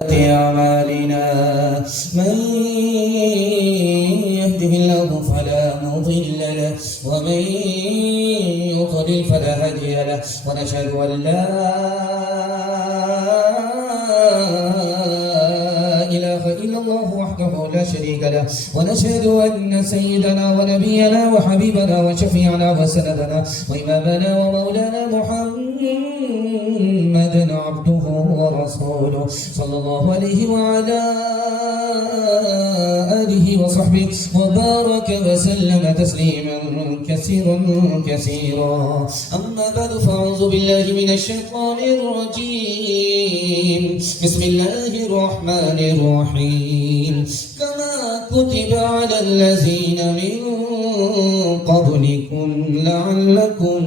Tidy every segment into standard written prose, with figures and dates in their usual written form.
أعمالنا من يهده الله فلا مضل له ومن يضلل فلا هادي له ونشهد أن لا إله إلا الله وحده لا شريك له ونشهد أن سيدنا ونبينا وحبيبنا وشفيعنا وسندنا وإمامنا ومولانا محمدا عبده ورسوله صلى الله عليه وعلى آله وصحبه وبارك وسلم تسليما كثيرا كثيرا. أما بعد فأعوذ بالله من الشيطان الرجيم. بسم الله الرحمن الرحيم. كما كتب على الذين من قبلكم لعلكم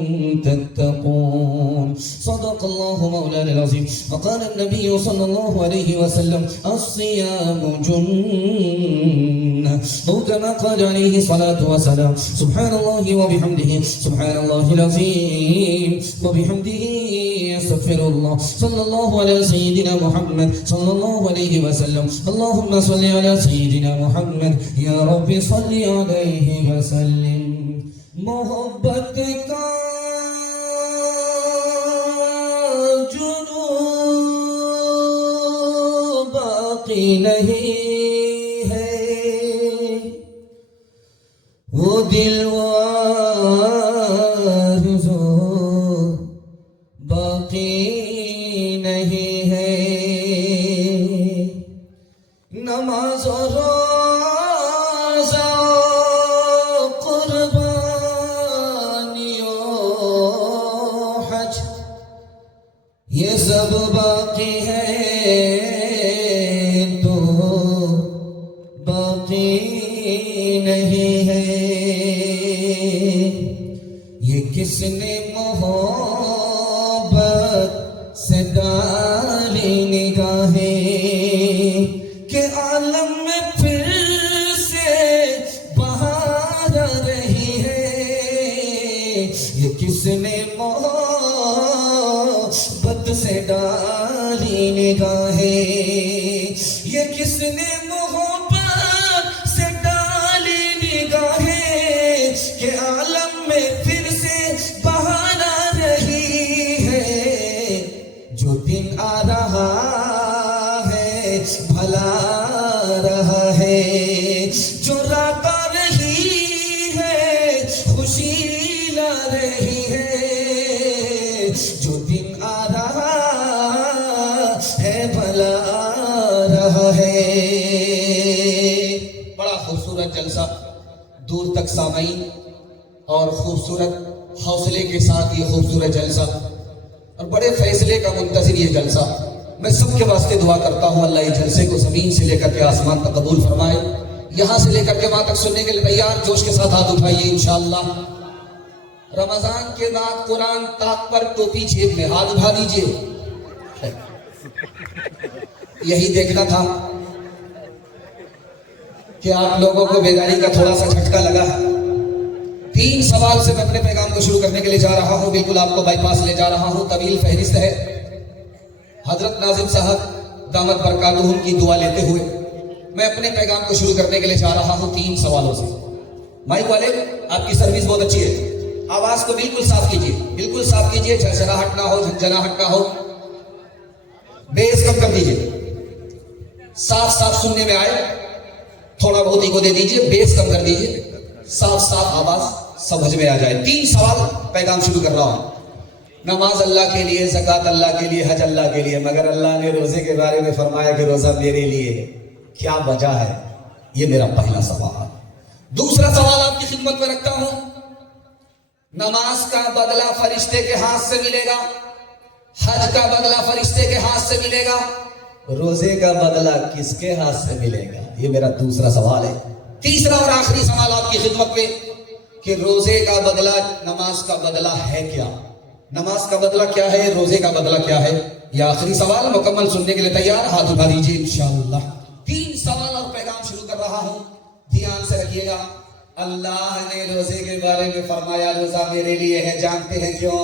تتقون. صدق الله مولانا العظيم. وقال النبي صلى الله عليه وسلم الصيام جنة أو كما قال عليه الصلاة والسلام. سبحان الله وبحمده سبحان الله العظيم وبحمده استغفر الله. صلى الله على سيدنا محمد صلى الله عليه وسلم. اللهم صل على سيدنا محمد يا رب صل عليه وسلم. محبت کا جنون باقی نہیں ہے، وہ دل وارزو باقی نہیں ہے. نماز و روزہ قربانی و حج یہ سب باقی ہے تو باقی نہیں ہے. یہ کس نے محبت سے ڈالی نگاہیں کہ عالم میں پھر سے بہار آ رہی ہے. یہ کس نے محبت سے ڈالی نگاہیں، یہ کس نے محبت سے ڈالی نگاہیں کہ عالم میں پھر سے بہار آ رہی ہے. جو دن آ رہا ہے بھلا رہا ہے، جو رات آ رہی ہے خوشی لا رہی ہے. جو دن آ رہا ہے بھلا رہا ہے. بڑا خوبصورت جلسہ، دور تک سامعین اور خوبصورت حوصلے کے ساتھ یہ خوبصورت جلسہ اور بڑے فیصلے کا منتظر یہ جلسہ. میں سب کے واسطے دعا کرتا ہوں اللہ اس جلسے کو زمین سے لے کر کے آسمان تک قبول فرمائے. یہاں سے لے کر کے وہاں تک سننے کے لیے تیار جوش کے ساتھ ہاتھ اٹھائیے انشاءاللہ. رمضان کے بعد قرآن طاق پر ٹوپی جیب میں، ہاتھ اٹھا دیجئے. یہی دیکھنا تھا کہ آپ لوگوں کو بیداری کا تھوڑا سا جھٹکا لگا. 3 سوال سے میں اپنے پیغام کو شروع کرنے کے لیے جا رہا ہوں. بالکل آپ کو بائی پاس لے جا رہا ہوں. طویل فہرست ہے. حضرت ناظم صاحب دامت برکاتہم کی دعا لیتے ہوئے میں اپنے پیغام کو شروع کرنے کے لیے جا رہا ہوں 3 سوالوں سے. مائک والے آپ کی سروس بہت اچھی ہے، آواز کو بالکل صاف کیجیے، بالکل صاف کیجیے، جھنجھناہٹ نہ ہو، جھنجھناہٹ نہ ہو. بیس کم کر دیجیے، صاف صاف سننے میں آئے. تھوڑا بہت ایگو دے دیجیے، بیس کم کر دیجیے، صاف صاف آواز سمجھ میں آ جائے. 3 سوال پیغام شروع کر رہا ہوں. نماز اللہ کے لیے، زکوٰۃ اللہ کے لیے، حج اللہ کے لیے، مگر اللہ نے روزے کے بارے میں فرمایا کہ روزہ میرے لیے. کیا وجہ ہے؟ یہ میرا پہلا سوال. دوسرا سوال آپ کی خدمت میں رکھتا ہوں. نماز کا بدلہ فرشتے کے ہاتھ سے ملے گا، حج کا بدلہ فرشتے کے ہاتھ سے ملے گا، روزے کا بدلہ کس کے ہاتھ سے ملے گا؟ یہ میرا دوسرا سوال ہے. تیسرا اور آخری سوال آپ کی خدمت میں کہ روزے کا بدلہ نماز کا بدلہ ہے کیا؟ نماز کا بدلہ کیا ہے، روزے کا بدلہ کیا ہے؟ یہ آخری سوال. مکمل سننے کے لیے تیار؟ ہاتھ اٹھا دیجیے انشاءاللہ. 3 سوال اور پیغام شروع کر رہا ہوں، دھیان سے رکھیے گا. اللہ نے روزے کے بارے میں فرمایا روزہ میرے لیے ہے. جانتے ہیں کیوں؟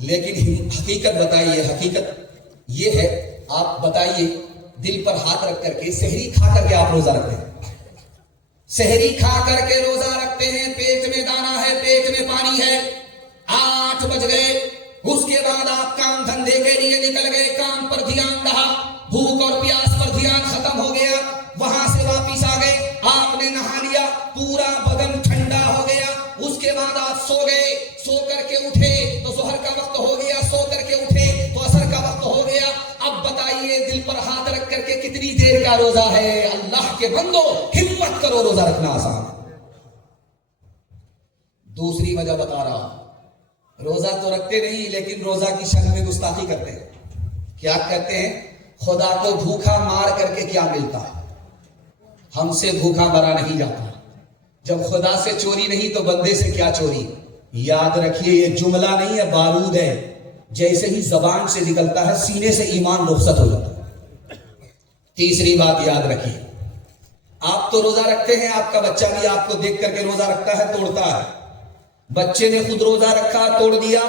لیکن حقیقت بتائیے، حقیقت یہ ہے، آپ بتائیے دل پر ہاتھ رکھ کر کے سحری کھا کر کے آپ روزہ رکھتے ہیں؟ سحری کھا کر کے روزہ رکھتے ہیں، پیٹ میں دانا ہے، پیٹ میں پانی ہے، 8 بج گئے، اس کے بعد آپ کام دھندے کے لیے نکل گئے، کام پر دھیان رہا، بھوک اور پیاس پر دھیان ختم ہو گیا، وہاں سے واپس آ گئے، آپ نے نہا لیا، پورا بدن ٹھنڈا ہو گیا، اس کے بعد آپ سو گئے، سو کر کے اٹھے تو ظہر کا وقت ہو گیا، سو کر کے اٹھے تو عصر کا وقت ہو گیا۔ اب بتائیے دل پر ہاتھ رکھ کر کے کتنی دیر کا روزہ ہے؟ اللہ کے بندو ہمت کرو، روزہ رکھنا آسان ہے۔ دوسری وجہ بتا رہا ہوں، روزہ تو رکھتے نہیں لیکن روزہ کی شکل میں گستاخی کرتے ہیں۔ کیا کہتے ہیں؟ خدا کو بھوکا مار کر کے کیا ملتا ہے؟ ہم سے بھوکا مرا نہیں جاتا۔ جب خدا سے چوری نہیں تو بندے سے کیا چوری؟ یاد رکھیے یہ جملہ نہیں ہے، بارود ہے، جیسے ہی زبان سے نکلتا ہے سینے سے ایمان رخصت ہو جاتا ہے۔ تیسری بات یاد رکھیے، آپ تو روزہ رکھتے ہیں، آپ کا بچہ بھی آپ کو دیکھ کر کے روزہ رکھتا ہے، توڑتا ہے۔ بچے نے خود روزہ رکھا، توڑ دیا،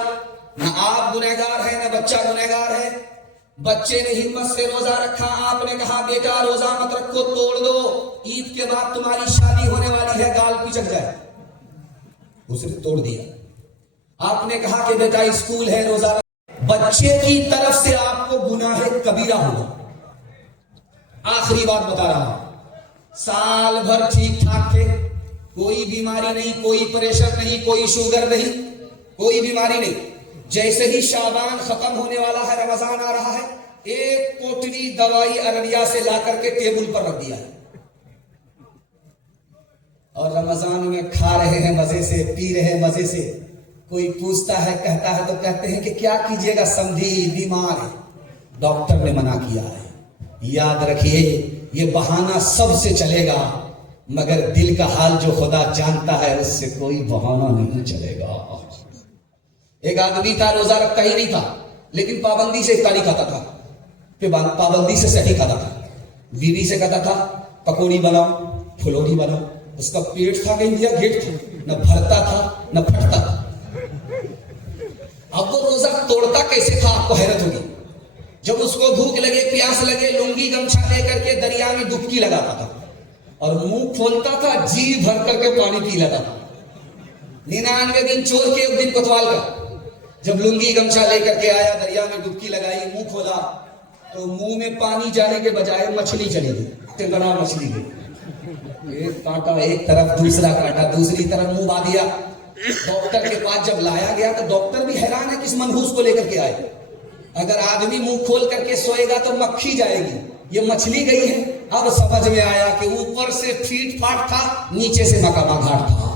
نہ آپ گنہگار ہیں نہ بچہ گنہگار ہے۔ بچے نے ہمت سے روزہ رکھا، آپ نے کہا بیٹا روزہ مت رکھو، توڑ دو، عید کے بعد تمہاری شادی ہونے والی ہے، گال پچک جائے، اس نے توڑ دیا۔ آپ نے کہا کہ بیٹا اسکول ہے، روزہ رکھو، بچے کی طرف سے آپ کو گناہ کبیرہ ہوگا۔ آخری بات بتا رہا ہوں، سال بھر ٹھیک ٹھاک تھے، کوئی بیماری نہیں، کوئی پریشر نہیں، کوئی شوگر نہیں، کوئی بیماری نہیں، جیسے ہی شعبان ختم ہونے والا ہے، رمضان آ رہا ہے، ایک پوٹلی دوائی ارنیا سے لا کر کے ٹیبل پر رکھ دیا ہے، اور رمضان میں کھا رہے ہیں مزے سے، پی رہے ہیں مزے سے۔ کوئی پوچھتا ہے، کہتا ہے تو کہتے ہیں کہ کیا کیجئے گا، سمجھی بیمار ہے، ڈاکٹر نے منع کیا ہے۔ یاد رکھیے یہ بہانہ سب سے چلے گا، مگر دل کا حال جو خدا جانتا ہے اس سے کوئی بہانہ نہیں چلے گا۔ ایک آدمی تھا، روزہ رکھتا ہی نہیں تھا لیکن پابندی سے افطاری کھاتا تھا، پھر پابندی سے سحری کھاتا تھا، بیوی سے کہتا تھا پکوڑی بناؤ، پھلوڑی بناؤ، اس کا پیٹ تھا کہ انڈیا گیٹ تھا، نہ بھرتا تھا نہ پھٹتا تھا۔ اب وہ روزہ توڑتا کیسے تھا آپ کو حیرت ہوگی۔ جب اس کو بھوک لگے، پیاس لگے، لنگی گمچھا لے کر کے دریا میں ڈبکی لگاتا تھا اور منہ کھولتا تھا، جی بھر کر کے پانی پی لیتا تھا۔ 99 دن چور کے ایک دن کوتوال کا، جب لنگی گمچھا لے کر کے آیا، دریا میں ڈبکی لگائی، منہ کھولا تو منہ میں پانی جانے کے بجائے مچھلی چلی گئی، ٹنگڑا مچھلی گئی، ایک کانٹا ایک طرف، دوسرا کانٹا دوسری طرف، منہ با دیا۔ ڈاکٹر کے پاس جب لایا گیا تو ڈاکٹر بھی حیران ہے کس منحوس کو لے کر کے آئے۔ اگر آدمی منہ کھول کر کے سوئے گا تو مکھی جائے گی، یہ مچھلی گئی ہے۔ اب سمجھ میں آیا کہ اوپر سے پھیٹ پھاٹ تھا، نیچے سے مقامہ گھاٹ تھا۔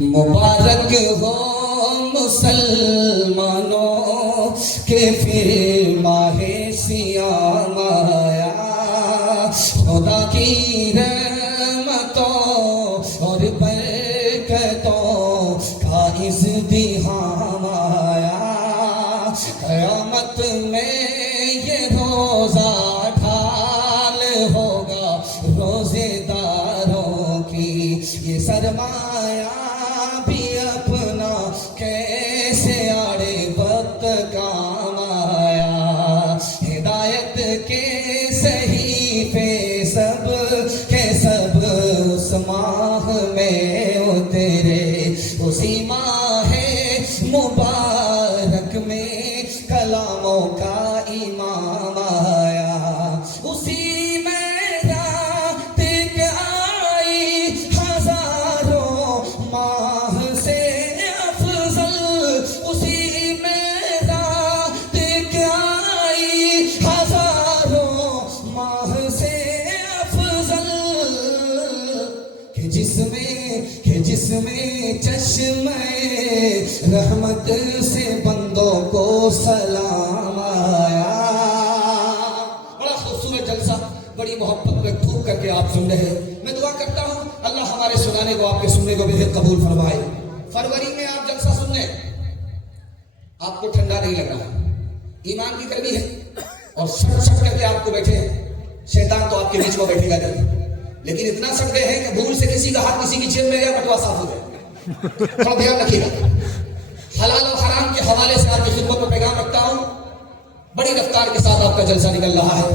مبارک ہو مسلمانوں کے پھر ماہ سیام آیا، خدا کی رحمتوں اور برکتوں کا ازدحام آیا۔ قیامت میں یہ روزہ ڈھال ہوگا روزے داروں کی، یہ سرمایہ بھی اپنا کیسے آڑے وقت کام آیا۔ ہدایت کے صحیفے سب کے سب اس ماہ میں اترے، اسی ماہ مبارک میں کلاموں کا امام آیا، اسی میں رات کے آئی ہزاروں ماہ سے افضل، اسی میں رات کے آئی ہزاروں ماہ سے افضل، کہ جس میں چشمے رحمت سے بندوں کو سلام آیا۔ بڑا خوبصورت جلسہ، بڑی محبت میں ٹھوک کر کے آپ سن رہے ہیں۔ میں دعا کرتا ہوں اللہ ہمارے سنانے کو، آپ کے سننے کو بے قبول فرمائے۔ فروری میں آپ جلسہ سن رہے ہیں، آپ کو ٹھنڈا نہیں لگ رہا ہے، ایمان کی گرمی ہے، اور سٹ سٹ کر کے آپ کو بیٹھے ہیں۔ شیطان تو آپ کے بیچ میں بیٹھے گا نہیں، لیکن اتنا سٹ گئے ہیں کہ بھول سے کسی کا ہاتھ کسی کی جیب میں گیا، بٹوا صاف ہو گیا۔ تھوڑا دھیان رکھیے گا، حلال و حرام کے حوالے سے آپ کی خدمت میں پیغام رکھتا ہوں. بڑی رفتار کے ساتھ آپ کا جلسہ نکل رہا ہے.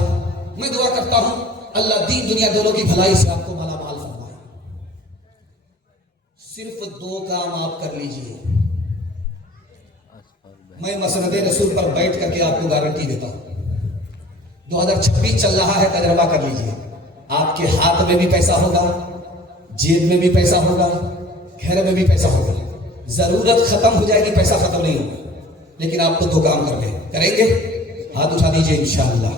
میں دعا کرتا ہوں اللہ دین دنیا دونوں کی بھلائی سے آپ کو مالا مال فرمائے. صرف 2 کام آپ کر لیجئے. میں مسند رسول پر بیٹھ کر کے آپ کو گارنٹی دیتا ہوں. 2026 چل رہا ہے, تجربہ کر لیجئے. آپ کے ہاتھ میں بھی پیسہ ہوگا, جیب میں بھی پیسہ ہوگا, گھر میں بھی پیسہ ہوگا. ضرورت ختم ہو جائے گی, پیسہ ختم نہیں ہوگا. لیکن آپ کو 2 کام کریں گے. ہاتھ اٹھا دیجئے انشاءاللہ.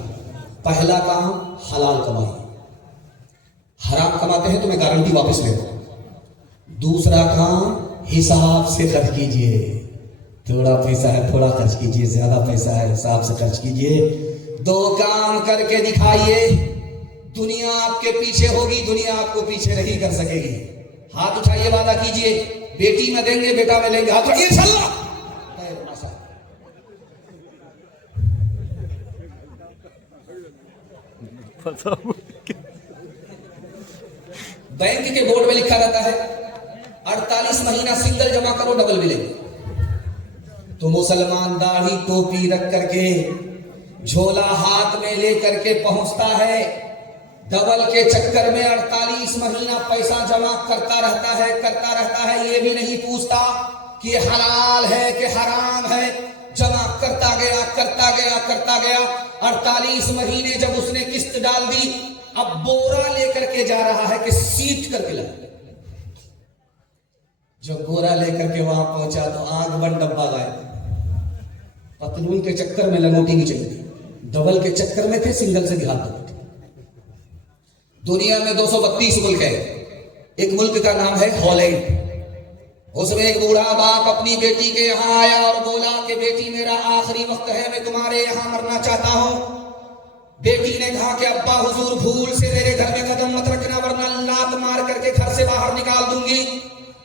پہلا کام حلال کمائی. حرام کماتے ہیں تو میں گارنٹی واپس لے دوں. دوسرا کام حساب سے خرچ کیجئے. تھوڑا پیسہ ہے تھوڑا خرچ کیجئے, زیادہ پیسہ ہے حساب سے خرچ کیجئے. 2 کام کر کے دکھائیے. دنیا آپ کے پیچھے ہوگی, دنیا آپ کو پیچھے نہیں کر سکے گی. ہاتھ اٹھائیے, وعدہ کیجئے. بیٹی میں دیں گے, بیٹا میں لیں گے. ہاتھ اٹھائیے انشاءاللہ. بینک کے بورڈ میں لکھا رہتا ہے 48 مہینہ سنگل جمع کرو ڈبل ملے. تو مسلمان داڑھی ٹوپی رکھ کر کے جھولا ہاتھ میں لے کر کے پہنچتا ہے, ڈبل کے چکر میں 48 مہینہ پیسہ جمع کرتا رہتا ہے. یہ بھی نہیں پوچھتا کہ حلال ہے کہ حرام ہے. جمع کرتا گیا. 48 مہینے جب اس نے قسط ڈال دی, اب بورا لے کر کے جا رہا ہے کہ سیٹ کر کے لگا. جب بورا لے کر کے وہاں پہنچا تو آنکھ بند ڈبہ غائب. پتلون کے چکر میں لنگوٹی نہیں چلی, ڈبل کے چکر میں تھے, سنگل سے بھی ہاتھ دھو. دنیا میں 232 ملک ہے. ایک ملک کا نام ہے ہالینڈ. اس میں ایک بوڑھا باپ اپنی بیٹی کے یہاں آیا اور بولا کہ بیٹی میرا آخری وقت ہے, میں تمہارے یہاں مرنا چاہتا ہوں. بیٹی نے کہا کہ ابا حضور بھول سے میرے گھر میں قدم مت رکھنا ورنہ لات مار کر کے گھر سے باہر نکال دوں گی.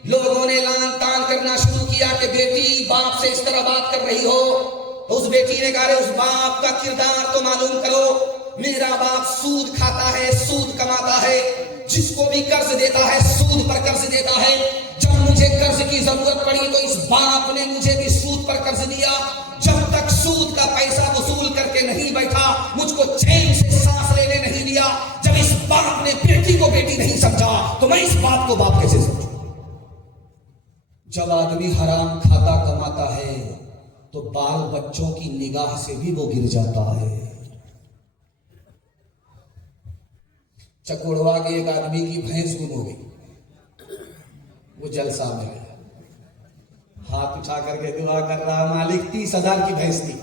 لوگوں نے لان تان کرنا شروع کیا کہ بیٹی باپ سے اس طرح بات کر رہی ہو. اس بیٹی نے کہا اس باپ کا کردار تو معلوم کرو. میرا باپ سود کھاتا ہے, سود کماتا ہے, جس کو بھی قرض دیتا ہے سود پر قرض دیتا ہے. جب مجھے قرض کی ضرورت پڑی تو اس باپ نے مجھے بھی سود پر قرض دیا. جب تک سود کا پیسہ وصول کر کے نہیں بیٹھا, مجھ کو چین سے سانس لینے نہیں دیا. جب اس باپ نے بیٹی کو بیٹی نہیں سمجھا تو میں اس باپ کو باپ کیسے سمجھوں. جب آدمی حرام کھاتا کماتا ہے تو بال بچوں کی نگاہ سے بھی وہ گر جاتا ہے. چکوڑوا کے ایک آدمی کی بھینس گم ہو گئی. وہ جلسہ میں گیا, ہاتھ اٹھا کر کے دعا کر رہا, مالک 30,000 کی بھینس تھی,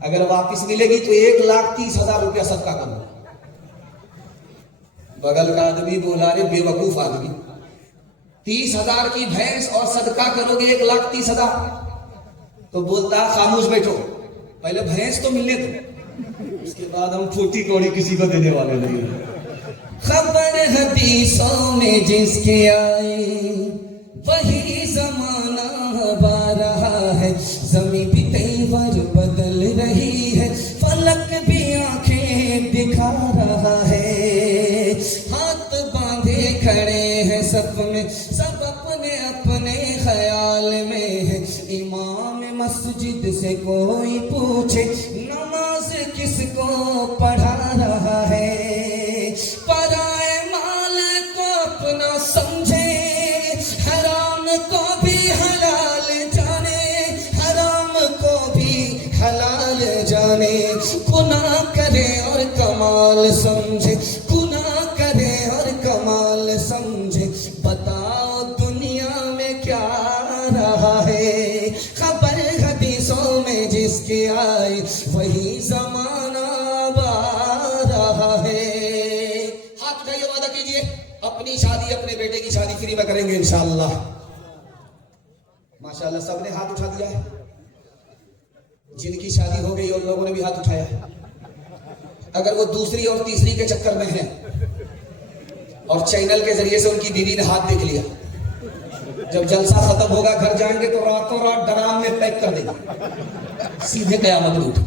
اگر واپس ملے گی تو 1,30,000 روپیہ صدقہ کروں. بغل کا آدمی بولا رے بے وقوف آدمی, 30,000 کی بھینس اور صدقہ کرو گے 1,30,000. تو بولتا خاموش بیٹھو, پہلے بھینس تو ملنے دو, اس کے بعد ہم پھوٹی کوڑی کسی کو دینے والے نہیں. خبر حدیثوں میں جس کے آئی وہی زمانہ با رہا ہے. زمین بھی تیور بدل رہی ہے, فلک بھی آنکھیں دکھا رہا ہے. ہاتھ باندھے کھڑے ہیں سب میں, سب اپنے اپنے خیال میں ہے. امام مسجد سے کوئی پوچھے نماز کس کو پڑھا رہا ہے. پرائے مال کو اپنا سمجھے, حرام کو بھی حلال جانے, حرام کو بھی حلال جانے. گناہ کرے اور کمال سمجھے, گناہ کرے اور کمال سمجھے. بتاؤ دنیا میں کیا رہا ہے, خبر حدیثوں میں جس کی آئی وہی زمانہ با رہا ہے. اپنی شادی اپنے بیٹے کی شادی فری میں کریں گے انشاءاللہ. ماشاءاللہ سب نے ہاتھ اٹھا دیا ہے. جن کی شادی ہو گئی اور لوگوں نے بھی ہاتھ اٹھایا. اگر وہ دوسری اور تیسری کے چکر میں ہیں اور چینل کے ذریعے سے ان کی بیوی نے ہاتھ دیکھ لیا, جب جلسہ ختم ہوگا گھر جائیں گے تو راتوں رات ڈرام میں پیک کر دیں گے, سیدھے قیامت میں اٹھ.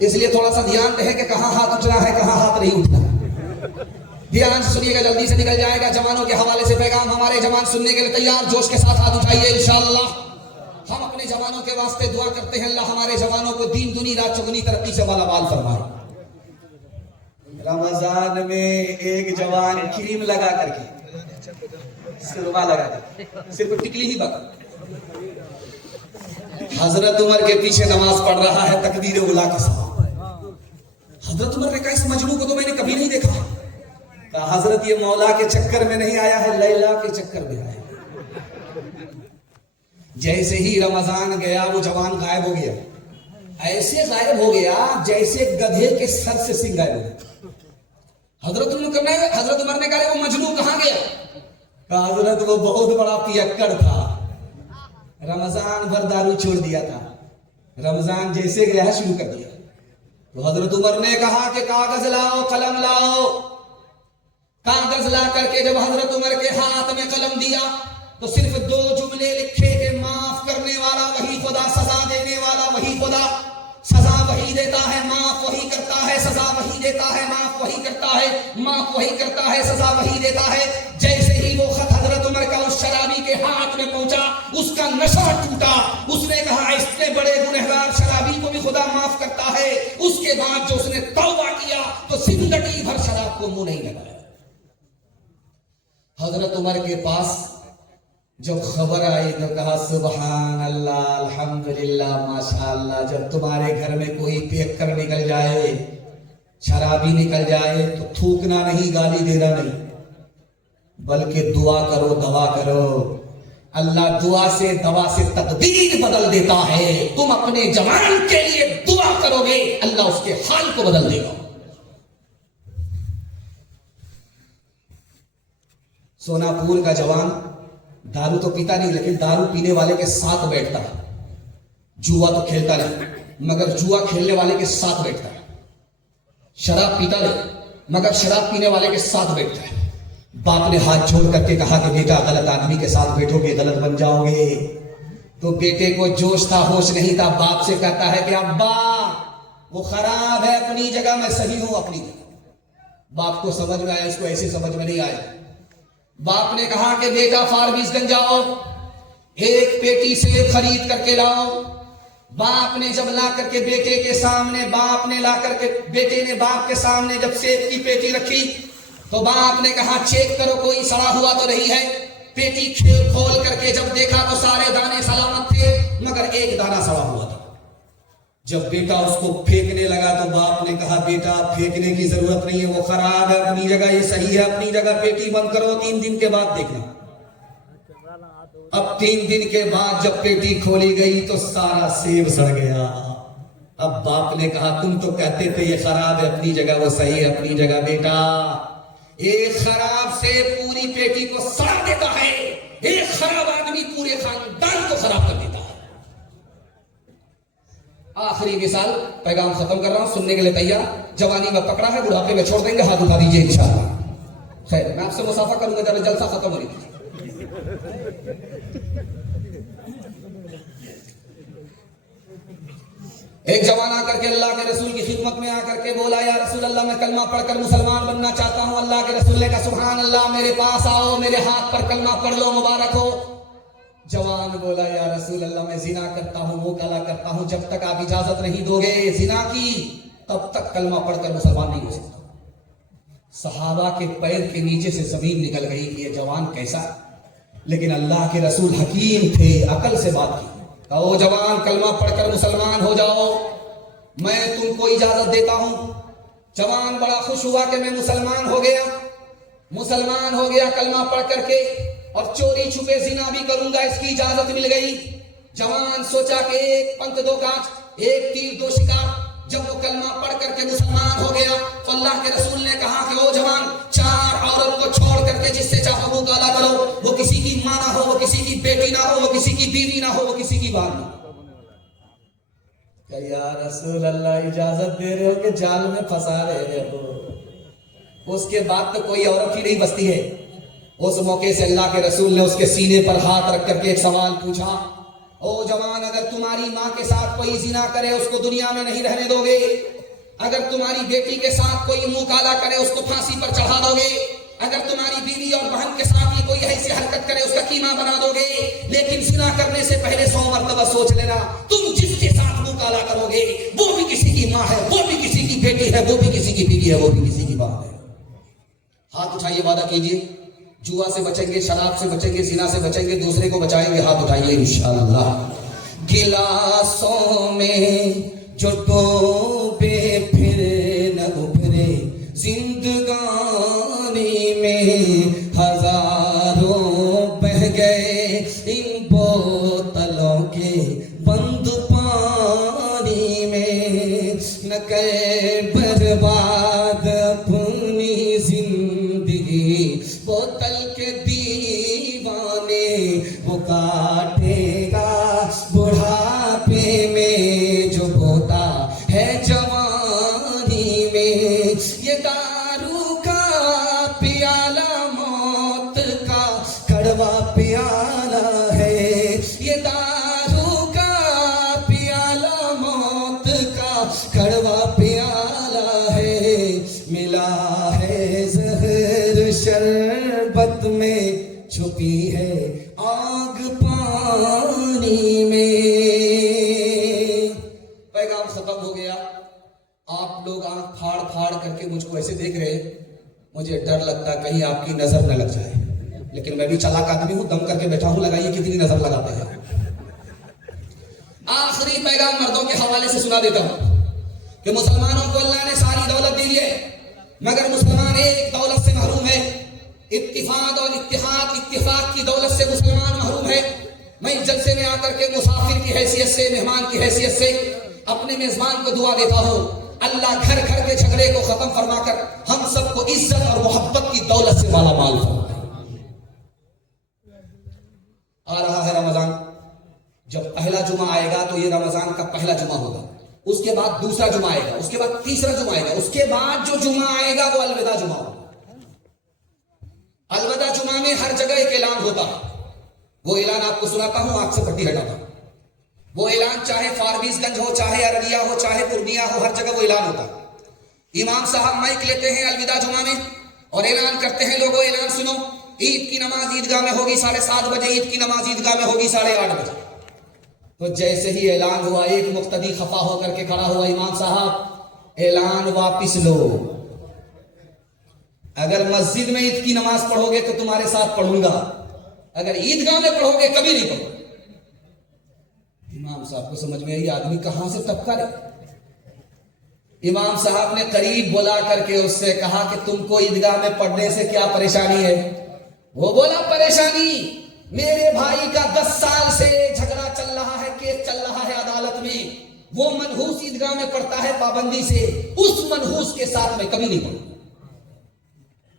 اس لیے تھوڑا سا دھیان رہے کہ کہاں ہاتھ اٹھنا ہے کہاں ہاتھ نہیں اٹھنا. دھیان سے سنیے گا, جلدی سے نکل جائے گا. جوانوں کے حوالے سے پیغام, ہمارے جوان سننے کے لیے تیار, جوش کے ساتھ ہاتھ اٹھائیے انشاءاللہ. ہم اپنے جوانوں کے واسطے دعا کرتے ہیں اللہ ہمارے جوانوں کو دین دنی رات چگنی ترقی سے مالا مال فرمائے۔ رمضان میں ایک جوان کریم لگا کر کے سرما لگا کر صرف ٹکلی ہی بکا حضرت عمر کے پیچھے نماز پڑھ رہا ہے تکبیر اولیٰ کے ساتھ۔ حضرت عمر نے کہا اس مجنون کو تو میں نے کبھی نہیں دیکھا۔ کہا حضرت یہ مولا کے چکر میں نہیں آیا ہے، لیلا کے چکر میں آیا ہے۔ جیسے ہی رمضان گیا وہ جوان غائب ہو گیا، ایسے غائب ہو گیا جیسے گدھے کے سر سے سنگ غائب ہو گیا۔ حضرت عمر نے کہا وہ مجنون کہاں گیا؟ کہا حضرت وہ بہت بڑا پیکڑ تھا، رمضان بھر دارو چھوڑ دیا تھا، رمضان جیسے گیا شروع کر دیا۔ تو حضرت عمر نے کہا کہ کاغذ لاؤ قلم لاؤ۔ کاغذ لا کر کے جب حضرت عمر کے ہاتھ میں قلم دیا تو صرف 2 جملے لکھے کہ معاف کرنے والا وہی خدا، سزا دینے والا وہی خدا، سزا وہی دیتا ہے معاف وہی کرتا ہے، سزا وہی دیتا ہے معاف وہی کرتا ہے، معاف وہی کرتا ہے سزا وہی دیتا ہے۔ جیسے ہی وہ خط حضرت عمر کا اس شرابی کے ہاتھ میں پہنچا اس کا نشہ ٹوٹا، اس نے کہا اس سے بڑے گنہگار شرابی کو بھی خدا معاف کرتا ہے۔ اس کے بعد جو اس نے توبہ کیا تو زندگی بھر شراب کو منہ نہیں لگایا۔ حضرت عمر کے پاس جب خبر آئی تو کہا سبحان اللہ الحمدللہ ماشاءاللہ، جب تمہارے گھر میں کوئی پیک کر نکل جائے، شرابی نکل جائے تو تھوکنا نہیں، گالی دینا نہیں، بلکہ دعا کرو، دوا کرو۔ اللہ دعا سے دوا سے تقدیر بدل دیتا ہے۔ تم اپنے جوان کے لیے دعا کرو گے اللہ اس کے حال کو بدل دے گا۔ سونا پور کا جوان دارو تو پیتا نہیں لیکن دارو پینے والے کے ساتھ بیٹھتا ہے، جوا تو کھیلتا نہیں مگر جوا کھیلنے والے کے ساتھ بیٹھتا ہے، شراب پیتا نہیں مگر شراب پینے والے کے ساتھ بیٹھتا ہے۔ باپ نے ہاتھ چھوڑ کر کے کہا کہ بیٹا غلط آدمی کے ساتھ بیٹھو گے غلط بن جاؤ گے۔ تو بیٹے کو جوش تھا ہوش نہیں تھا، باپ سے کہتا ہے کہ ابا وہ خراب ہے اپنی جگہ، میں صحیح ہوں اپنی جگہ۔ باپ کو سمجھ میں آیا، اس کو ایسے سمجھ میں نہیں آیا۔ باپ نے کہا کہ بیٹا فارمیز گنج جاؤ، ایک پیٹی سیب خرید کر کے لاؤ۔ باپ نے جب لا کر کے بیٹے کے سامنے، بیٹے نے باپ کے سامنے جب سیب کی پیٹی رکھی تو باپ نے کہا چیک کرو کوئی سڑا ہوا تو نہیں ہے۔ پیٹی کھول کر کے جب دیکھا تو سارے دانے سلامت تھے مگر ایک دانہ سڑا ہوا تھا۔ جب بیٹا اس کو پھینکنے لگا تو باپ نے کہا بیٹا پھینکنے کی ضرورت نہیں ہے، وہ خراب ہے اپنی جگہ، یہ صحیح ہے اپنی جگہ، پیٹی بند کرو، 3 دن کے بعد دیکھنا۔ اب 3 دن کے بعد جب پیٹی کھولی گئی تو سارا سیب سڑ گیا۔ اب باپ نے کہا تم تو کہتے تھے یہ خراب ہے اپنی جگہ، وہ صحیح ہے اپنی جگہ۔ بیٹا ایک خراب سے پوری پیٹی کو سڑا دیتا ہے، ایک خراب آدمی پورے خاندان کو خراب کر دیتا ہے۔ آخری مثال، پیغام ختم کر رہا ہوں، سننے کے لیے تیار؟ جوانی میں پکڑا ہے، بڑھاپے میں چھوڑ دیں گے، ہاتھ اٹھا دیجیے انشاءاللہ۔ خیر میں آپ سے مسافہ کروں گا جب جلسہ ختم ہو رہی۔ ایک جوان آ کر کے اللہ کے رسول کی خدمت میں آ کر کے بولا یا رسول اللہ میں کلمہ پڑھ کر مسلمان بننا چاہتا ہوں۔ اللہ کے رسول نے کہا سبحان اللہ، میرے پاس آؤ، میرے ہاتھ پر کلمہ پڑھ لو، مبارک ہو۔ جوان بولا یا رسول اللہ میں زنا کرتا ہوں، منہ کالا کرتا ہوں، جب تک آپ اجازت نہیں دو گے زنا کی تب تک کلمہ پڑھ کر مسلمان نہیں ہو سکتا۔ صحابہ کے پیر کے نیچے سے زمین نکل گئی کہ یہ جوان کیسا ہے، لیکن اللہ کے رسول حکیم تھے، عقل سے بات کی۔ کہو جوان کلمہ پڑھ کر مسلمان ہو جاؤ، میں تم کو اجازت دیتا ہوں۔ جوان بڑا خوش ہوا کہ میں مسلمان ہو گیا کلمہ پڑھ کر کے، اور چوری چھپے زنا بھی کروں گا، اس کی اجازت مل گئی۔ جوان سوچا کہ 1 پنت 2 کانچ، 1 تیر 2 شکار۔ جب وہ کلمہ پڑھ کر کے مسلمان ہو گیا تو اللہ کے رسول نے کہا کہ او جوان 4 عورت کو چھوڑ کر کے جس سے چاہو وہ گالا کرو، وہ کسی کی ماں نہ ہو، وہ کسی کی بیٹی نہ ہو، وہ کسی کی بیوی نہ ہو، وہ کسی کی بات نہ ہو۔ کہ یا رسول اللہ اجازت دے رہے ہو کہ جال میں پھنسا رہے ہو؟ اس کے بعد تو کوئی عورت ہی نہیں بستی ہے۔ اس موقع سے اللہ کے رسول نے اس کے سینے پر ہاتھ رکھ کر کے ایک سوال پوچھا، او جوان اگر تمہاری ماں کے ساتھ کوئی زنا کرے اس کو دنیا میں نہیں رہنے دو گے؟ اگر تمہاری بیٹی کے ساتھ کوئی منہ کالا کرے اس کو پھانسی پر چڑھا دو گے؟ اگر تمہاری بیوی اور بہن کے ساتھ یہ کوئی ایسی سی حرکت کرے اس کا قیمہ بنا دو گے، لیکن زنا کرنے سے پہلے 100 مرتبہ سوچ لینا، تم جس کے ساتھ منہ کالا کرو گے وہ بھی کسی کی ماں ہے، وہ بھی کسی کی بیٹی ہے، وہ بھی کسی کی بیوی ہے، وہ بھی کسی کی ماں ہے۔ ہاتھ اٹھائیے، وعدہ کیجئے، جوا سے بچیں گے، شراب سے بچیں گے، زنا سے بچیں گے، دوسرے کو بچائیں گے۔ ہاتھ اٹھائیے انشاءاللہ۔ گلاسوں میں جو ڈوبے پھر نہ ابھرے، زندگانی میں ہزاروں بہ گئے، ان بوتلوں کے بند پانی میں، نہ کرے برباد اپنی زندگی، بوتل کے دیوانے وہ کاٹے گا بڑھاپے میں جو بوتا ہے جوانی میں۔ یہ دارو کا پیالہ موت کا کڑوا پیالہ ہے، یہ دارو کا پیالہ موت کا کڑوا پیالہ ہے، ملا ہے زہر شربت میں، چھپی ہے آگ پانی میں۔ پیغام ختم ہو گیا۔ آپ لوگ آنکھ پھاڑ پھاڑ کر کے مجھ کو ایسے دیکھ رہے، مجھے ڈر لگتا کہیں آپ کی نظر نہ لگ جائے، لیکن میں بھی چالاک آدمی ہوں، دم کر کے بیٹھا ہوں، لگائیے کتنی نظر لگاتے ہیں۔ آخری پیغام مردوں کے حوالے سے سنا دیتا ہوں کہ مسلمانوں کو اللہ نے ساری دولت دی ہے، مگر مسلمان ایک دولت سے محروم ہے، اتفاق اور اتفاق کی دولت سے مسلمان محروم ہے۔ میں اس جلسے میں آ کر کے مسافر کی حیثیت سے، مہمان کی حیثیت سے اپنے میزبان کو دعا دیتا ہوں، اللہ گھر گھر کے جھگڑے کو ختم فرما کر ہم سب کو عزت اور محبت کی دولت سے مالا مال فرمائے۔ آ رہا ہے رمضان، جب پہلا جمعہ آئے گا تو یہ رمضان کا پہلا جمعہ ہوگا، اس کے بعد دوسرا جمعہ آئے گا، اس کے بعد تیسرا جمعہ آئے گا، اس کے بعد جو جمعہ آئے گا وہ الوداع جمعہ ہوگا۔ الوداع جمعہ میں ہر جگہ ایک اعلان ہوتا ہے، وہ اعلان آپ کو سناتا ہوں، آپ سے پٹی ہٹاتا ہوں۔ وہ اعلان چاہے فارویس گنج ہو، چاہے ارریہ ہو، چاہے پورنیہ ہو، ہر جگہ وہ اعلان ہوتا ہے۔ امام صاحب مائک لیتے ہیں الوداع جمعہ میں اور اعلان کرتے ہیں، لوگوں اعلان سنو، عید کی نماز عیدگاہ میں ہوگی 7:30 بجے، عید کی نماز عیدگاہ میں ہوگی 8:30 بجے۔ تو جیسے ہی اعلان ہوا، ایک مقتدی خفا ہو کر کے کھڑا ہوا، امام صاحب اعلان واپس لو، اگر مسجد میں عید کی نماز پڑھو گے تو تمہارے ساتھ پڑھوں گا، اگر عیدگاہ میں پڑھو گے کبھی نہیں پڑھو۔ امام صاحب کو سمجھ میں آئی آدمی کہاں سے ٹپکا رہے۔ امام صاحب نے قریب بلا کر کے اس سے کہا کہ تم کو عیدگاہ میں پڑھنے سے کیا پریشانی ہے؟ وہ بولا پریشانی میرے بھائی کا 10 سال سے جھگڑا چل رہا ہے، کیس چل رہا ہے عدالت میں، وہ منحوس عیدگاہ میں پڑھتا ہے پابندی سے، اس منحوس کے ساتھ میں کبھی نہیں پڑھوں۔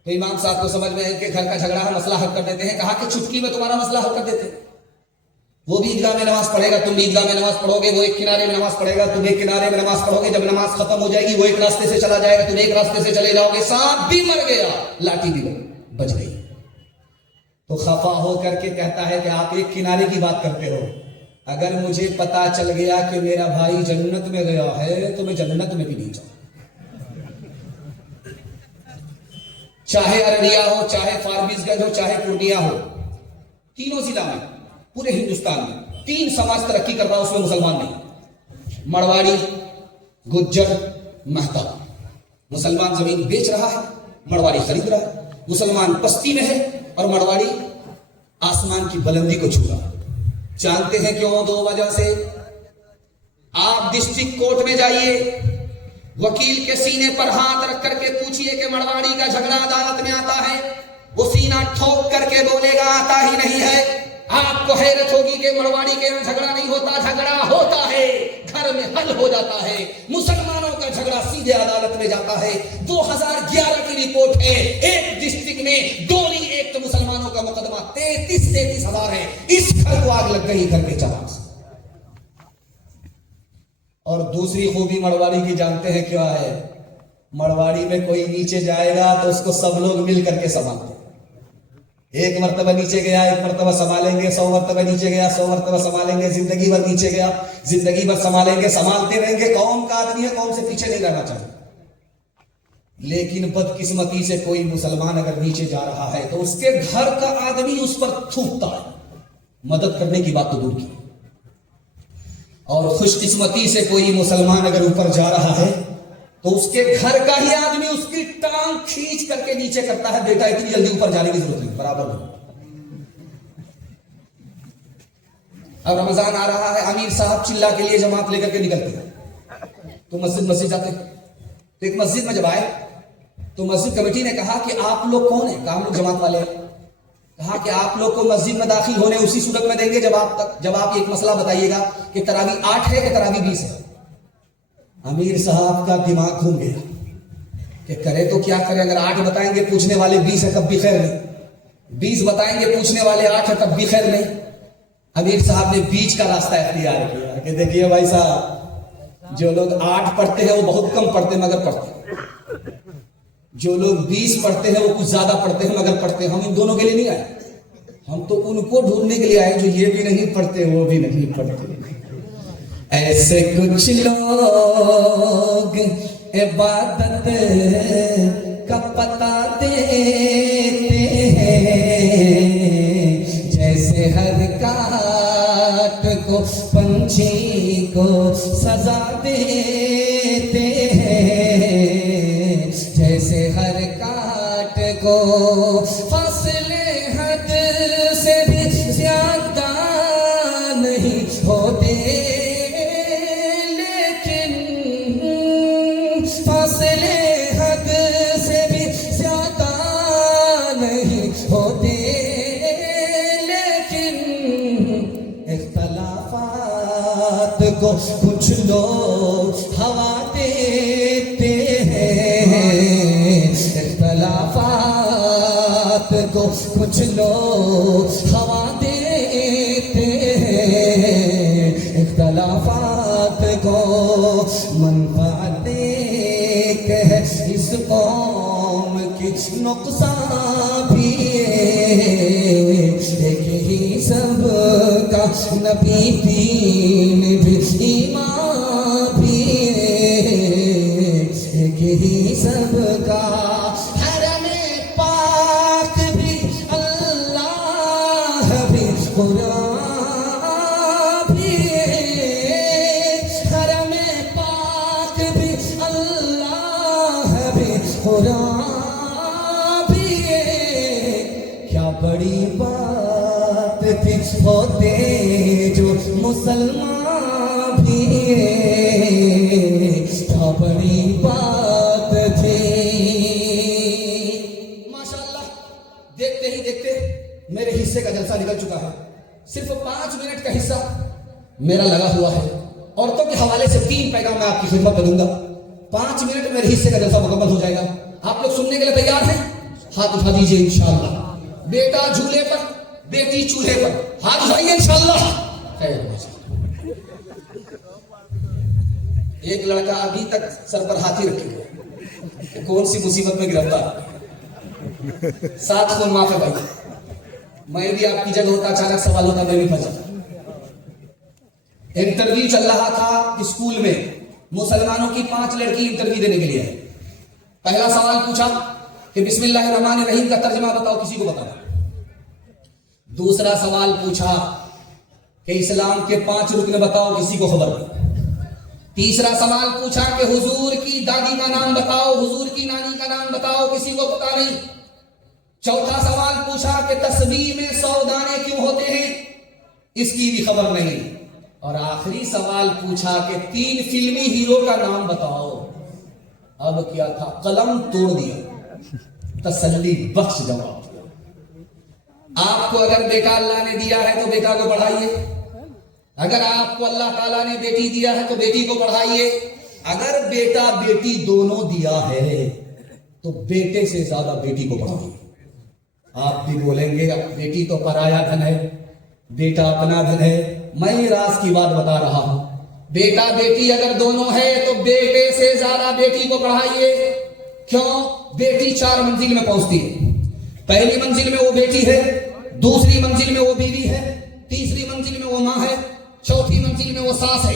تو امام صاحب کو سمجھ میں ہے کہ گھر کا جھگڑا ہے، مسئلہ حل کر دیتے ہیں، کہا کہ چٹکی میں تمہارا مسئلہ حل کر دیتے ہیں، وہ بھی عیدگاہ میں نماز پڑھے گا، تم بھی عیدگاہ میں نماز پڑھو گے، وہ ایک کنارے میں نماز پڑھے گا، تم ایک کنارے میں نماز پڑھو گے، جب نماز ختم ہو جائے گی وہ ایک راستے سے چلا جائے گا، تم ایک راستے سے چلے جاؤ گے، سانپ بھی مر گیا، لاٹھی بھی بچ گئی۔ تو خفا ہو کر کے کہتا ہے کہ آپ ایک کنارے کی بات کرتے ہو، اگر مجھے پتا چل گیا کہ میرا بھائی جنت میں گیا ہے تو میں جنت میں بھی نہیں جاؤں، چاہے ارریہ ہو، چاہے فارویس گنج ہو، چاہے پورنیہ ہو، تینوں ضلع میں، پورے ہندوستان میں 3 سماج ترقی کر رہا، اس میں مسلمان نہیں، مرواڑی، گجر، مہتا۔ مسلمان زمین بیچ رہا ہے، مرواڑی خرید رہا ہے، مسلمان پستی میں ہے اور مرواڑی آسمان کی بلندی کو چھو رہا ہے۔ جانتے ہیں کیوں؟ 2 وجہ سے۔ آپ ڈسٹرکٹ کورٹ میں جائیے، وکیل کے سینے پر ہاتھ رکھ کر کے پوچھئے کہ مرواڑی کا جھگڑا عدالت میں آتا ہے، وہ سینہ ٹھوک کر کے بولے گا آتا ہی نہیں ہے۔ آپ کو حیرت ہوگی کہ مرواڑی کے یہاں جھگڑا نہیں ہوتا، جھگڑا ہوتا ہے، گھر میں حل ہو جاتا ہے۔ مسلمانوں کا جھگڑا سیدھے عدالت میں جاتا ہے۔ 2011 کی رپورٹ ہے، ایک ڈسٹرکٹ میں 2 نہیں، ایک تو مسلمانوں کا مقدمہ 33 ہزار ہے۔ اس گھر کو آگ لگ گئی، گھر کے چراغ سے۔ اور دوسری خوبی مرواڑی کی جانتے ہیں کیا ہے؟ مرواڑی میں کوئی نیچے جائے گا تو اس کو سب لوگ مل کر کے سنبھالتے ہیں۔ ایک مرتبہ نیچے گیا، ایک مرتبہ سنبھالیں گے، 100 مرتبہ نیچے گیا، 100 مرتبہ سنبھالیں گے، زندگی بھر نیچے گیا، زندگی بھر سنبھالیں گے، سنبھالتے رہیں گے۔ قوم کا آدمی ہے، قوم سے پیچھے نہیں رہنا چاہیے۔ لیکن بدقسمتی سے کوئی مسلمان اگر نیچے جا رہا ہے تو اس کے گھر کا آدمی اس پر تھوکتا ہے، مدد کرنے کی بات تو دور کی، اور خوش قسمتی سے کوئی مسلمان اگر اوپر جا رہا ہے تو اس کے گھر کا ہی آدمی اس کی ٹانگ کھینچ کر کے نیچے کرتا ہے، بیٹا اتنی جلدی اوپر جانے کی ضرورت نہیں، برابر نہیں۔ اب رمضان آ رہا ہے، امیر صاحب چلہ کے لیے جماعت لے کر کے نکلتے ہیں تو مسجد جاتے ہیں، تو ایک مسجد میں جب آئے تو مسجد کمیٹی نے کہا کہ آپ لوگ کون ہیں؟ کہا ہم لوگ جماعت والے ہیں۔ کہا کہ آپ لوگ کو مسجد میں داخل ہونے اسی صورت میں دیں گے جب آپ ایک مسئلہ بتائیے گا کہ تراویح 8 ہے کہ تراویح 20 ہے۔ امیر صاحب کا دماغ گھوم گیا کہ کرے تو کیا کرے، اگر 8 بتائیں گے پوچھنے والے 20 ہے تب بھی خیر نہیں، 20 بتائیں گے پوچھنے والے 8 ہے تب بھی خیر نہیں۔ امیر صاحب نے بیچ کا راستہ اختیار کیا کہ دیکھیے بھائی صاحب، جو لوگ 8 پڑھتے ہیں وہ بہت کم پڑھتے ہیں مگر پڑھتے ہیں، جو لوگ 20 پڑھتے ہیں وہ کچھ زیادہ پڑھتے ہیں مگر پڑھتے ہیں۔ ہم ان دونوں کے لیے نہیں آئے، ہم تو ان کو ڈھونڈنے کے لیے آئے جو یہ بھی نہیں پڑھتے وہ بھی نہیں پڑھتے۔ ایسے کچھ لوگ عبادت کا پتہ دیتے ہیں، جیسے ہر کاٹ کو پنچھی کو سزا دیتے ہیں، جیسے ہر کاٹ کو فاصلے حد سے بھی زیادہ نہیں ہوتے، لیکن فاصلے حد سے بھی زیادہ نہیں ہوتے، لیکن اختلافات کو کچھ لوگ ہوا دیتے ہیں، اختلافات کو کچھ لوگ ہوا دیتے ہیں، اختلافات کو منفعت دیکھ ہے اس قوم کی نقصان بھی ایک ہی سب کا نبی دین بھی ایمان بھی ایک ہی سب کا حرم پاک بھی اللہ بھی قرآن بھی، حرم پاک بھی اللہ بھی قرآن بھی، کیا بڑی بات تھی ہوتے جو مسلمان بھی، کیا بڑی بات تھی۔ ماشاءاللہ دیکھتے ہی دیکھتے میرے حصے کا جلسہ نکل چکا ہے، صرف 5 منٹ کا حصہ میرا لگا ہوا ہے۔ عورتوں کے حوالے سے 3 پیغام میں آپ کی خدمت میں دوں گا، 5 منٹ میرے حصے کا جلسہ مکمل ہو جائے گا۔ آپ لوگ سننے کے لیے تیار ہیں؟ ہاتھ اٹھا دیجئے انشاءاللہ۔ بیٹا جھولے پر، بیٹی چولہے پر، ہاتھ اٹھائیے انشاءاللہ۔ ایک لڑکا ابھی تک سر پر ہاتھ ہی رکھے ہوئے کہ کون سی مصیبت میں گرفتار، 7 خون معاف ہے بھائی، میں بھی آپ کی جگہ ہوتا اچانک سوال ہوتا میں بھی پھنسا۔ انٹرویو چل رہا تھا اسکول میں، مسلمانوں کی 5 لڑکی انٹرویو دینے کے لیے ہے۔ پہلا سوال پوچھا کہ بسم اللہ الرحمن الرحیم کا ترجمہ بتاؤ، کسی کو بتانا۔ دوسرا سوال پوچھا کہ اسلام کے 5 رکن بتاؤ، کسی کو خبر نہیں۔ تیسرا سوال پوچھا کہ حضور کی دادی کا نام بتاؤ، حضور کی نانی کا نام بتاؤ، کسی کو پتا نہیں۔ چوتھا سوال پوچھا کہ تسبیح میں 100 دانے کیوں ہوتے ہیں، اس کی بھی خبر نہیں۔ اور آخری سوال پوچھا کہ 3 فلمی ہیرو کا نام بتاؤ۔ اب کیا تھا، قلم توڑ دیا، تسلی بخش جواب دیا۔ آپ کو اگر بیٹا اللہ نے دیا ہے تو بیٹا کو پڑھائیے، اگر آپ کو اللہ تعالیٰ نے بیٹی دیا ہے تو بیٹی کو پڑھائیے، اگر بیٹا بیٹی دونوں دیا ہے تو بیٹے سے زیادہ بیٹی کو پڑھائیے۔ آپ بھی بولیں گے بیٹی تو پرایا دھن ہے، بیٹا اپنا دھن ہے۔ میں راز کی بات بتا رہا ہوں، بیٹا بیٹی اگر دونوں ہے تو بیٹے سے زیادہ بیٹی کو پڑھائیے۔ کیوں؟ بیٹی 4 منزل میں پہنچتی ہے، پہلی منزل میں وہ بیٹی ہے، دوسری منزل میں وہ بیوی ہے، تیسری منزل میں وہ ماں ہے، چوتھی منزل میں وہ ساس ہے،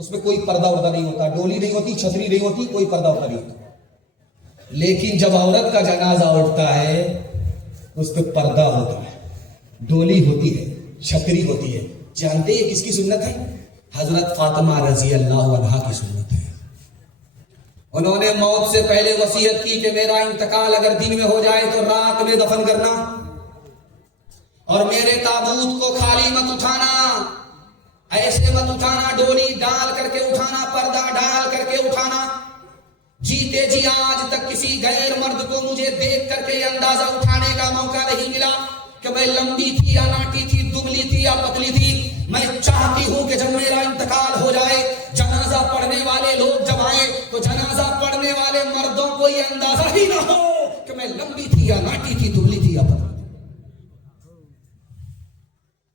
اس میں کوئی پردہ وردہ نہیں ہوتا, ڈولی نہیں ہوتی, چھتری نہیں ہوتی, کوئی پردہ وردہ نہیں ہوتا. لیکن جب عورت کا جنازہ اٹھتا ہے اس پہ پردہ ہوتا ہے, ڈولی ہوتی ہے, چھتری ہوتی ہے. جانتے ہیں کس کی سنت ہے؟ حضرت فاطمہ رضی اللہ عنہا کی سنت ہے. انہوں نے موت سے پہلے وصیت کی کہ میرا انتقال اگر دن میں ہو جائے تو رات میں دفن کرنا, اور میرے تابوت کو خالی مت اٹھانا, ایسے مت اٹھانا, ڈولی ڈال کر کے اٹھانا, پردہ ڈال کر کے اٹھانا. جیتے جی آج تک کسی غیر مرد کو مجھے دیکھ کر کے یہ اندازہ اٹھانے کا موقع نہیں ملا کہ میں لمبی تھی یا ناٹی تھی, دبلی تھی یا پتلی تھی. میں چاہتی ہوں کہ جب میرا انتقال ہو جائے, جنازہ پڑھنے والے لوگ جب آئے تو جنازہ پڑھنے والے مردوں کو یہ اندازہ ہی نہ ہو کہ میں لمبی تھی یا ناٹی تھی, دبلی تھی یا پتلی.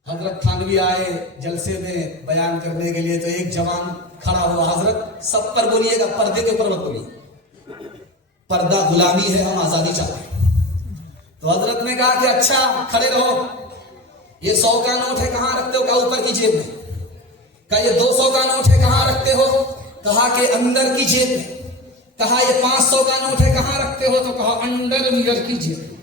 حضرت تھانوی آئے جلسے میں بیان کرنے کے لیے تو ایک جوان کھڑا ہوا, حضرت سب پر بولیے گا, پردے کے اوپر مت بولیے, پردہ غلامی ہے, ہم آزادی چاہتے ہیں. تو حضرت نے کہا کہ اچھا کھڑے رہو, یہ 100 کا نوٹ ہے کہاں رکھتے ہو؟ کہا اوپر کی جیب میں. کہا یہ 200 کا نوٹ ہے کہاں رکھتے ہو؟ کہا کہ اندر کی جیب میں. کہا یہ 500 کا نوٹ ہے کہاں رکھتے ہو؟ تو کہا انڈر ویئر کی جیب میں.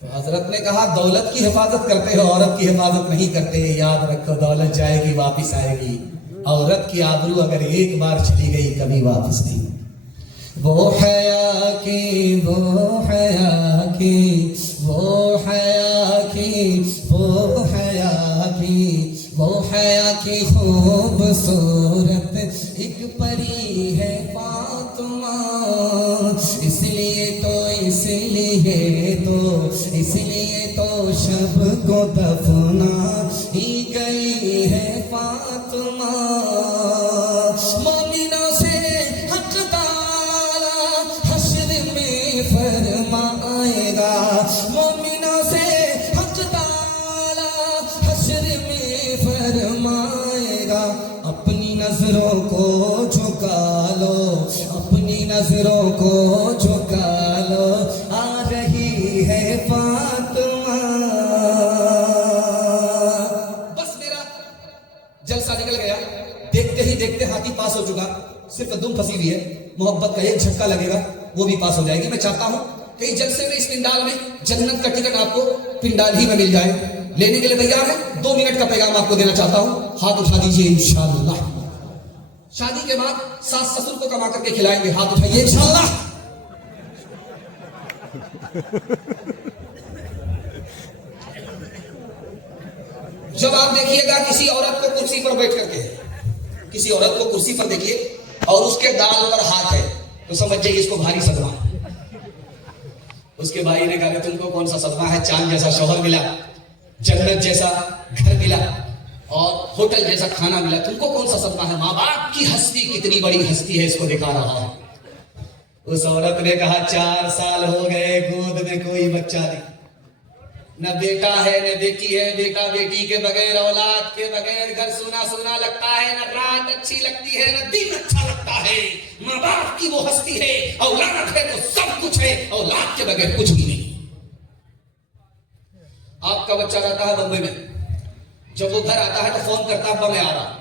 تو حضرت نے کہا دولت کی حفاظت کرتے ہو, عورت کی حفاظت نہیں کرتے. یاد رکھو دولت جائے گی واپس آئے گی, عورت کی آبرو اگر ایک بار چلی گئی کبھی واپس نہیں. وہ حیا کی, وہ حیا کی, وہ حیا کی, وہ حیا کی, وہ حیا کی خوبصورت ایک پری ہے فاطمہ. اس لیے تو اس لیے تو اس لیے تو شب کو دفنا ہی گئی ہے فاطمہ. مومنوں سے حق تعالی حشر میں فرمائے گا, مومنوں سے حق تعالی حشر میں فرمائے گا. اپنی نظروں کو جھکا لو, اپنی نظروں کو جھکا لو, آ رہی ہے فاطمہ. بس میرا جلسہ نکل گیا, دیکھتے ہی دیکھتے ہاتھی پاس ہو چکا, صرف دم پھنسی ہوئی ہے. محبت کا ایک جھٹکا لگے گا وہ بھی پاس ہو جائے گی. میں چاہتا ہوں کہ اس جلسے میں, اس پنڈال میں جنت کا ٹکٹ آپ کو پنڈال ہی میں مل جائے. لینے کے لیے تیار ہے؟ 2 منٹ کا پیغام آپ کو دینا چاہتا ہوں, ہاتھ اٹھا دیجئے انشاءاللہ. شادی کے بعد ساس سسر کو کما کر کے کھلائیں گے, ہاتھ اٹھائیے انشاءاللہ. جب آپ دیکھیے گا کسی عورت کو کرسی پر بیٹھ کر کے, کسی عورت کو کرسی پر دیکھیے اور اس کے دال پر ہاتھ ہے تو سمجھ جائیے اس کو بھاری صدمہ. اس کے بھائی نے کہا کہ تم کو کون سا صدمہ ہے؟ چاند جیسا شوہر ملا, جنت جیسا گھر ملا اور ہوٹل جیسا کھانا ملا, تم کو کون سا صدمہ ہے؟ ماں باپ کی ہستی کتنی بڑی ہستی ہے, اس کو دکھا رہا ہے. اس عورت نے کہا 4 سال ہو گئے گود میں کوئی بچہ نہیں, نہ بیٹا ہے نہ بیٹی ہے. بیٹا بیٹی کے بغیر, اولاد کے بغیر گھر سونا سونا لگتا ہے, نہ رات اچھی لگتی ہے نہ دن اچھا لگتا ہے. ماں باپ کی وہ ہستی ہے, اولاد ہے تو سب کچھ ہے, اولاد کے بغیر کچھ بھی نہیں. آپ کا بچہ رہتا ہے بمبئی میں, جب وہ گھر آتا ہے تو فون کرتا ہے میں آ رہا ہوں,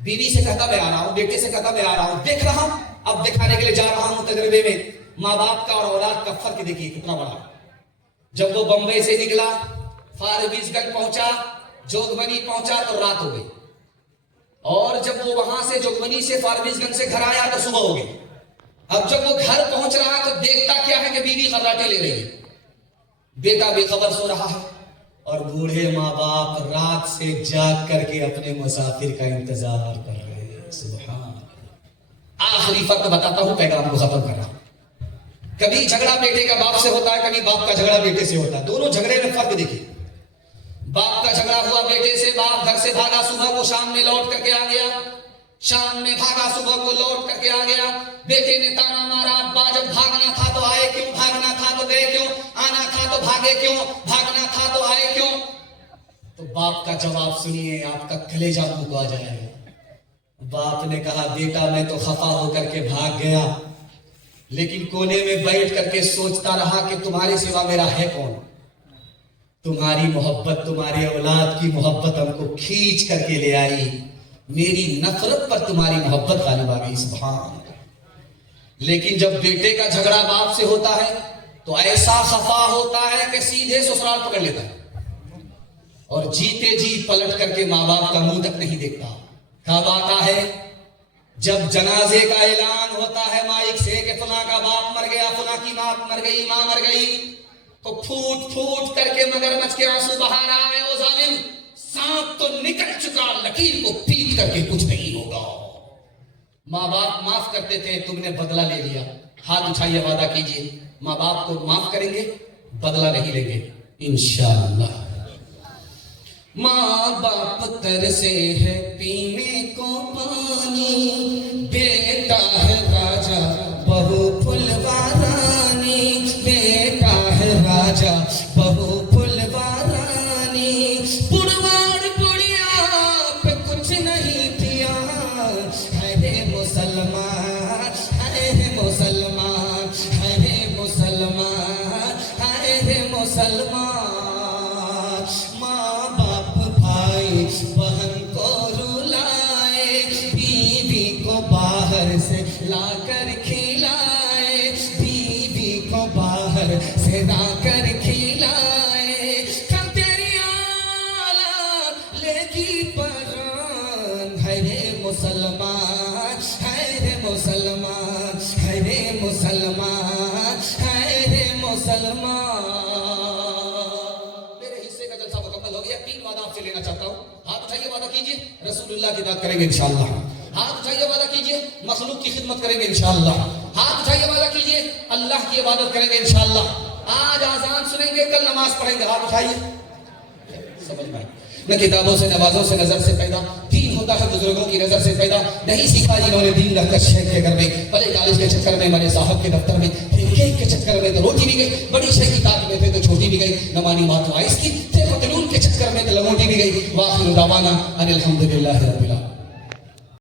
بیوی سے کہتا میں آ رہا ہوں, بیٹے سے کہتا میں آ رہا ہوں, دیکھ رہا ہوں. اب دکھانے کے لیے جا رہا ہوں تجربے میں, ماں باپ کا اور اولاد کا فرق دیکھیے کتنا بڑا. جب وہ بمبئی سے نکلا, فارویس گنج پہنچا, جوگبنی پہنچا تو رات ہو گئی, اور جب وہ وہاں سے جوگبنی سے فارویس گنج سے گھر آیا تو صبح ہو گئی. اب جب وہ گھر پہنچ رہا تو دیکھتا کیا ہے کہ بیوی خراٹے لے رہی ہے, بیٹا بے خبر سو رہا ہے, اور بوڑھے ماں باپ رات سے جاگ کر کے اپنے مسافر کا انتظار کر رہے ہیں. سبحان. آخری فرق بتاتا ہوں, پیغام کو ختم کر رہا ہوں. کبھی جھگڑا بیٹے کا باپ سے ہوتا ہے, کبھی باپ کا جھگڑا بیٹے سے ہوتا ہے. دونوں جھگڑے میں فرق دیکھیے. باپ کا جھگڑا ہوا بیٹے سے, باپ گھر سے بھاگا, صبح کو شام میں لوٹ کر کے آ گیا, شام میں بھاگا, صبح کو لوٹ کر کے آ گیا. بیٹے نے تانا مارا, ابا جب بھاگنا تھا تو آئے کیوں, بھاگنا تھا تو گئے کیوں, آنا تھا تو بھاگے کیوں, بھاگنا تھا تو آئے کیوں. تو باپ کا جواب سنیے, آپ کا کلیجہ منہ کو آ جائے گا. باپ نے کہا بیٹا میں تو خفا ہو کر کے بھاگ گیا, لیکن کونے میں بیٹھ کر کے سوچتا رہا کہ تمہارے سوا میرا ہے کون. تمہاری محبت, تمہاری اولاد کی محبت ہم کو کھینچ کر کے لے آئی. میری نفرت پر تمہاری محبت غالب آ گئی. سبحان اللہ. لیکن جب بیٹے کا جھگڑا باپ سے ہوتا ہے تو ایسا خفا ہوتا ہے کہ سیدھے سسرال پکڑ لیتا ہے اور جیتے جی پلٹ کر کے ماں باپ کا منہ تک نہیں دیکھتا. کب آتا ہے؟ جب جنازے کا اعلان ہوتا ہے مائک سے کہ فلاں کا باپ مر گیا, فلاں کی ماں مر گئی, ماں مر گئی, تو پھوٹ پھوٹ کر کے مگرمچھ کے آنسو بہا رہا ہے وہ ظالم. سانپ تو نکل چکا, لکیر کو پیٹ کر کے کچھ نہیں ہوگا. ماں باپ معاف کرتے تھے, تم نے بدلہ لے لیا. ہاتھ اٹھائیے, وعدہ کیجئے ماں باپ کو معاف کریں گے, بدلہ نہیں لیں گے انشاءاللہ. ماں باپ ترسے ہے پینے کو پانی, بیٹا ہے راجا بہو پھلوارانی, بیٹا ہے راجا بہو پھلوارانی. بڑھواڑ بڑھیا پہ کچھ نہیں دیا, ہے رے مسلمان, ہے رے مسلمان, ہے رے مسلمان, ہے رے مسلمان. ماں باپ بھائی بہن کو رلائے, بیوی کو باہر سے لا کر کھلائے, بیوی کو باہر سے لا کر کھلائے. کم تیری اولاد لے گی پران, ہے رے مسلمان, ہے رے مسلمان, ہے رے مسلمان, ہے رے مسلمان. میرے حصے کا جلسہ مکمل ہو گیا. 3 وعدہ آپ سے لینا چاہتا ہوں. ہاتھ اٹھائیے, وعدہ کیجئے رسول اللہ کی بات کریں گے انشاءاللہ. ہاتھ اٹھائیے, وعدہ کیجئے مخلوق کی خدمت کریں گے انشاءاللہ. ہاتھ اٹھائیے, وعدہ کیجئے اللہ کی عبادت کریں گے انشاءاللہ. آج آذان سنیں گے, کل نماز پڑھیں گے. ہاتھ اٹھائیے. سمجھ میں نہ کتابوں سے, نوازوں سے, نظر سے پیدا. دین ہوتا ہے بزرگوں کی نظر سے پیدا. نہیں سیکھا جنہوں نے دین رکھ کر شیخ کے گھر میں, بڑے کالج کے چکر میں, بڑے صاحب کے دفتر میں, کیک کے چکر میں تو روٹی بھی گئی, بڑی شیخ کی تعلیم میں تھے تو چھوٹی بھی گئی, نمانی بات وائس کی تھے, پتلون کے چکر میں تو لنگوٹی بھی گئی. واخر دعوانا ان الحمدللہ رب العالمین.